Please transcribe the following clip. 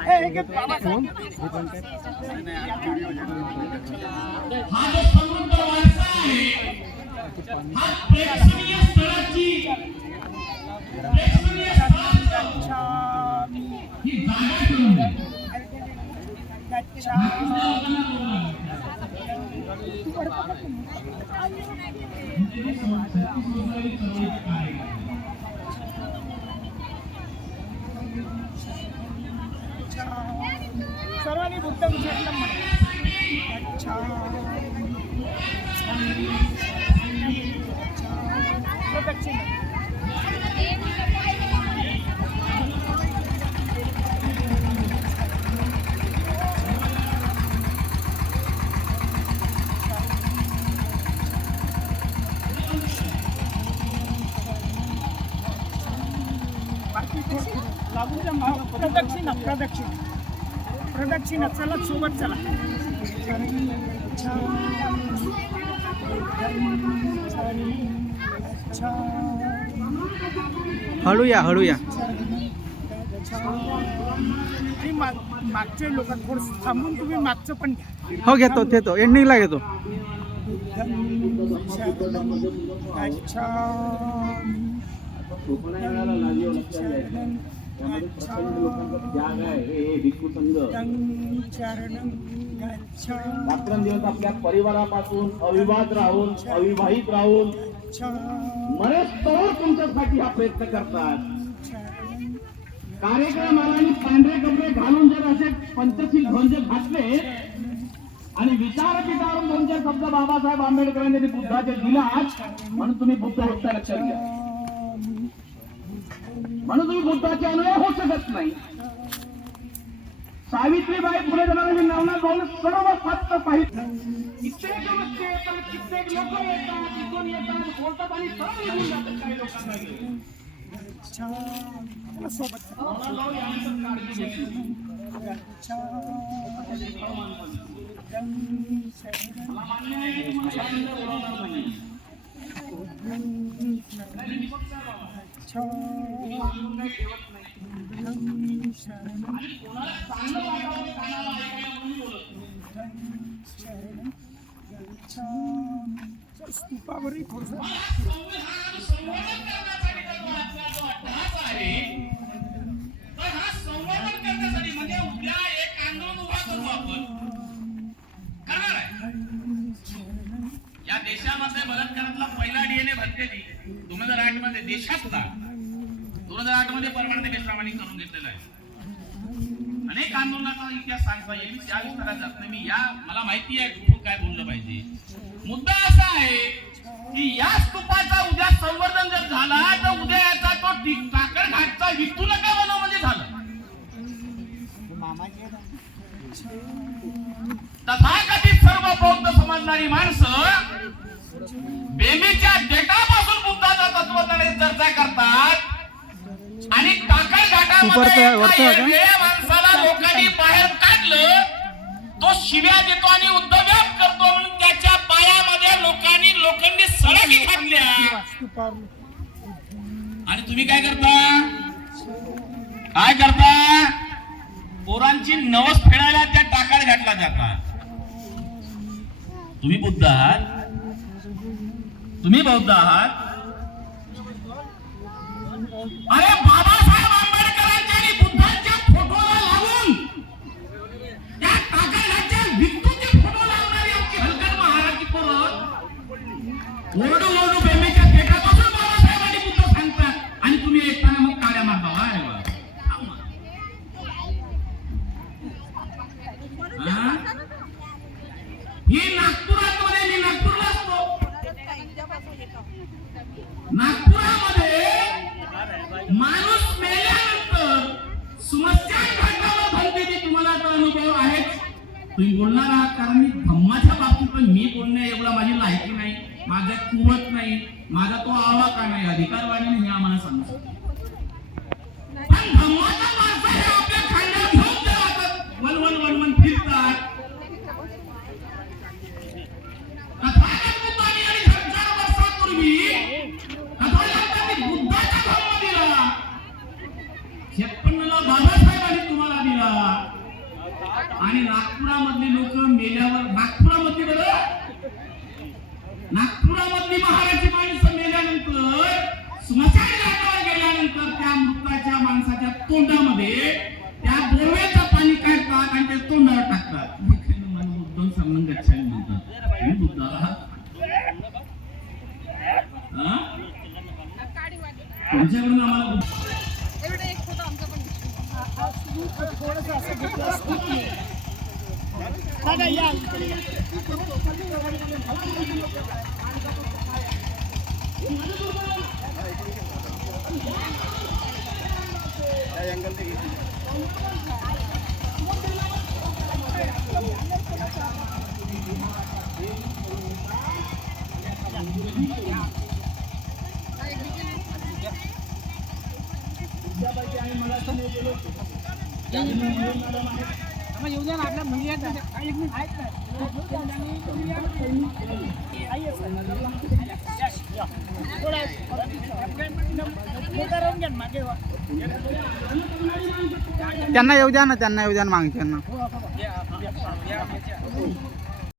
हा जो समृद्ध वारसा आहे हा प्रेक्षणीय स्थळाची प्रेक्षणीय स्थळाची ही जागा ठेवून द्या. सर्वांनी बुद्ध विचारलं प्रदक्षिण प्रदक्षिणा प्रदक्षिणा प्रदक्षिणा चला सोबत चला. हळूया हळूया. मागचे लोक थोडं थांबून तुम्ही मागचं पण घ्या. हो घेतो घेतो एंडिंगला घेतो. रात्रंदिवस आपल्या परिवारापासून अविवाद राहून अविवाहित राहून मरेस्तोवर तुमच्यासाठी हा प्रयत्न करतात. कार्यक्रमाला पांढरे कपडे घालून जर असे पंचशील ध्वज घातले आणि विचारपीठावरून 2-4 शब्द बाबासाहेब आंबेडकरांनी बुद्धाचे दिलात म्हणून तुम्ही बुद्ध होता लक्षात घ्या. म्हणून तुम्ही बुद्धाचे अनुयायी होऊ शकत नाही. सावित्रीबाई फुले जनाबाई नावना जाऊन सर्व सत्य पाहिजे. कित्येक व्यक्ती येतात, कित्येक लोक येतात, तिथून येतात, बोलतात आणि सर्व निघून जातात. काही लोकांना सोबत स्तूपावरही थोडं संवर्धन करण्यासाठी म्हणजे उद्या एक आंदोलन उभा करू आपण. करणार आहे. या देशामध्ये बलात्कारातला पहिला डीएनए भरतेली 2008 मध्ये देशातला 2008 मध्ये परमानंट बेस्तामानी करून घेतलेला आहे. अनेक आंदोलनाचा इतिहास सांगता येईल. त्या विस्तारात जात नाही मी. मला माहिती आहे कुठून काय बोललं पाहिजे. मुद्दा असा आहे की या स्तूपाचा उद्या संवर्धन जर झाला तर उद्या याचा तो टाकळ घाटचा विठू नका बनव म्हणजे झालं. तथाकथित सर्व बौद्ध समजणारी माणसं बेंबीच्या देठापासून बुद्धाचा तत्वज्ञानाची चर्चा करतात आणि टाकळ घाटामध्ये माणसाला लोकांनी बाहेर काढलं. तो शिव्या देतो आणि उद्धव्याप करतो म्हणून त्याच्या पायामध्ये लोकांनी लोखंडी सळकी घातल्या. आणि तुम्ही काय करता पोरांची नवस फेडायला त्या टाकाळ घातला जातात. तुम्ही बुद्ध आहात, तुम्ही बौद्ध आहात. अरे बाबासाहेब आंबेडकरांच्या आणि बुद्धांच्या फोटोला लावून त्या टाकाळाच्या विद्युत फोटो लावणारी आमची हलकट महाराजची पोरं ओरडू ओरडू बेंबीच्या पेटापासून बाबासाहेब आणि बुद्ध सांगतात आणि तुम्ही एकताना मग काड्या मारता. ही नागपुरामध्ये मी नागपूरला असतो. नागपुरामध्ये माणूस मेल्यानंतर सुमस्या घाटाला भरतेची तुम्हाला आता अनुभव आहे. तुम्ही बोलणार आहात कारण मी धम्माच्या बाबतीत पण मी बोलणे एवढा माझी लायकी नाही, माझ्या कुवत नाही, माझा तो आवाका नाही. अधिकारवाणीने हे आम्हाला सांगतो. पण धम्माचा माणसं हे आपल्या खांद्यावर घेऊन जातात, वन वन वन वन फिरतात. तथागत बुद्धांनी आणि 1000 वर्षापूर्वी बुद्धाचा धर्म दिला. 56 ला बाबासाहेबांनी तुम्हाला दिला आणि नागपुरामधली लोक मेल्यावर नागपुरामधली महाराष्ट्राची माणसं मेल्यानंतर स्मशान घाटावर गेल्यानंतर त्या मृताच्या माणसाच्या तोंडामध्ये त्या बोरव्याचं पाणी काढतात आणि ते तोंडावर टाकतात. बुद्धं सर्वं गच्छामि म्हणतात. मी बुद्धाला तुमच्याकडून आम्हाला थोडंसं असं घेतलं असतं. दादा या इकडे या. येऊ द्या ना आपल्या महिला एक मिनिट आहेत ना मागे त्यांना येऊ द्या ना, त्यांना येऊ द्या ना मागच्यांना.